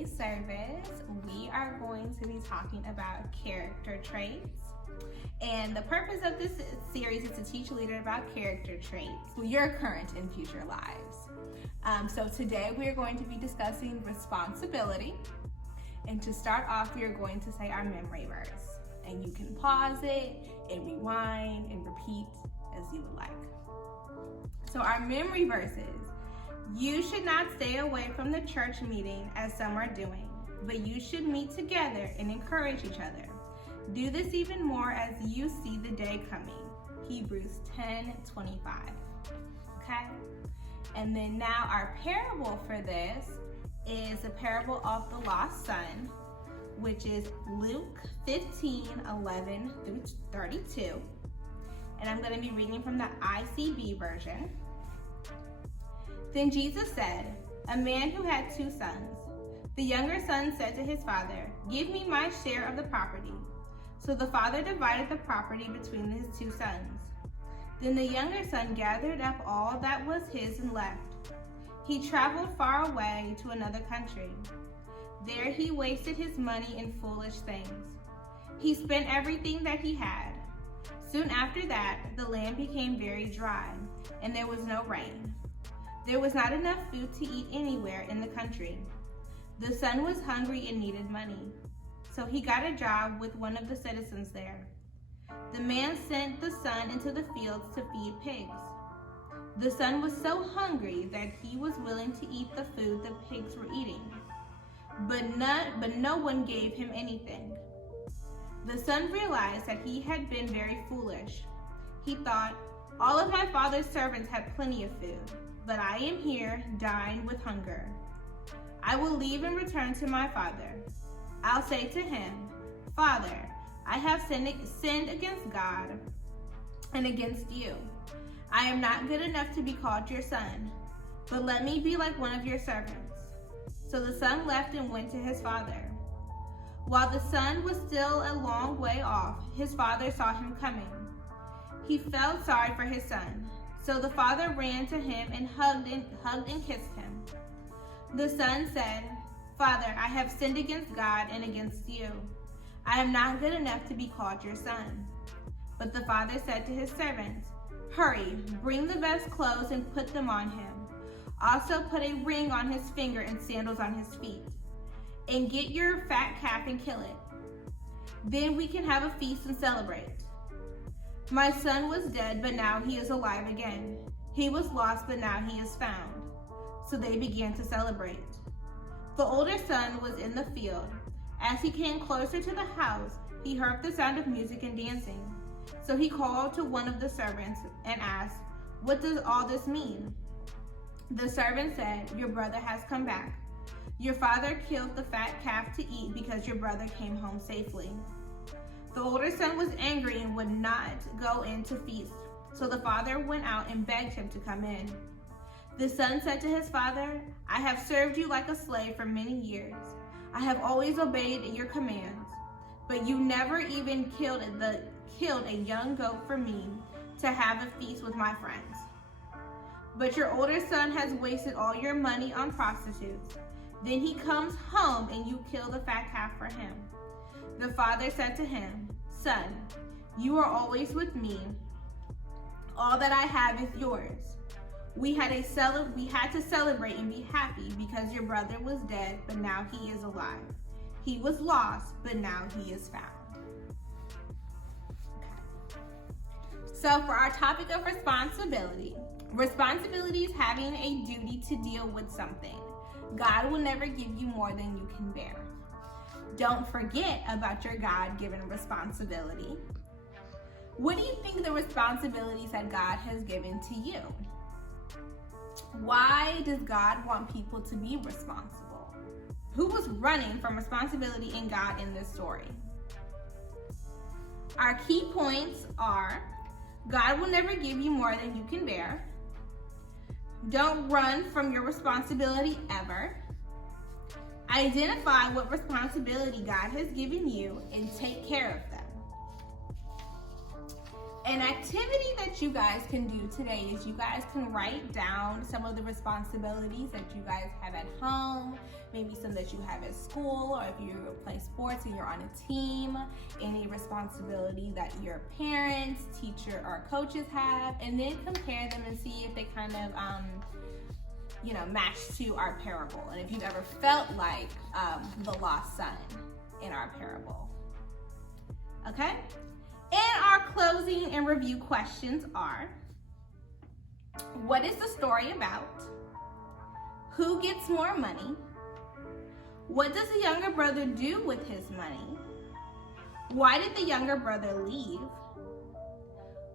today's service, we are going to be talking about character traits. And the purpose of this series is to teach a leader about character traits for your current and future lives. So today we are going to be discussing responsibility. And to start off, we are going to say our memory verse. And you can pause it and rewind and repeat as you would like. So our memory verse is, you should not stay away from the church meeting as some are doing, but you should meet together and encourage each other. Do this even more as you see the day coming. Hebrews 10:25. Okay? And then now our parable for this is the parable of the lost son, which is Luke 15:11 through 32. And I'm going to be reading from the ICB version. Then Jesus said, a man who had 2 sons. The younger son said to his father, give me my share of the property. So the father divided the property between his 2 sons. Then the younger son gathered up all that was his and left. He traveled far away to another country. There he wasted his money in foolish things. He spent everything that he had. Soon after that, the land became very dry, and there was no rain. There was not enough food to eat anywhere in the country. The son was hungry and needed money, so he got a job with one of the citizens there. The man sent the son into the fields to feed pigs. The son was so hungry that he was willing to eat the food the pigs were eating, but no one gave him anything. The son realized that he had been very foolish. He thought, all of my father's servants had plenty of food, but I am here dying with hunger. I will leave and return to my father. I'll say to him, Father, I have sinned against God and against you. I am not good enough to be called your son, but let me be like one of your servants. So the son left and went to his father. While the son was still a long way off, his father saw him coming. He felt sorry for his son, so the father ran to him and hugged and kissed him. The son said, Father, I have sinned against God and against you. I am not good enough to be called your son. But the father said to his servants, hurry, bring the best clothes and put them on him. Also put a ring on his finger and sandals on his feet. And get your fat calf and kill it. Then we can have a feast and celebrate. My son was dead, but now he is alive again. He was lost, but now he is found. So they began to celebrate. The older son was in the field. As he came closer to the house, he heard the sound of music and dancing. So he called to one of the servants and asked, what does all this mean? The servant said, your brother has come back. Your father killed the fat calf to eat because your brother came home safely. The older son was angry and would not go in to feast. So the father went out and begged him to come in. The son said to his father, I have served you like a slave for many years. I have always obeyed your commands, but you never even killed a young goat for me to have a feast with my friends. But your older son has wasted all your money on prostitutes. Then he comes home and you kill the fat calf for him. The father said to him, son, you are always with me. All that I have is yours. We had to celebrate and be happy because your brother was dead, but now he is alive. He was lost, but now he is found. Okay. So for our topic of responsibility is having a duty to deal with something. God will never give you more than you can bear. Don't forget about your God-given responsibility. What do you think the responsibilities that God has given to you? Why does God want people to be responsible? Who was running from responsibility in God in this story? Our key points are, God will never give you more than you can bear. Don't run from your responsibility ever. Identify what responsibility God has given you and take care of them. An activity that you guys can do today is you guys can write down some of the responsibilities that you guys have at home, maybe some that you have at school, or if you play sports and you're on a team, any responsibility that your parents, teacher, or coaches have, and then compare them and see if they kind of match to our parable, and if you've ever felt like the lost son in our parable. Okay? And our closing and review questions are: what is the story about? Who gets more money? What does the younger brother do with his money? Why did the younger brother leave?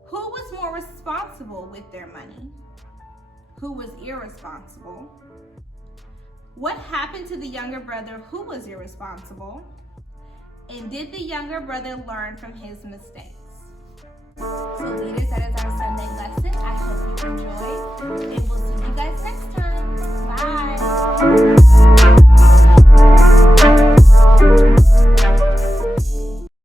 Who was more responsible with their money? Who was irresponsible? What happened to the younger brother who was irresponsible? And did the younger brother learn from his mistakes? So leaders, that is our Sunday lesson. I hope you enjoyed, and we'll see you guys next time. Bye.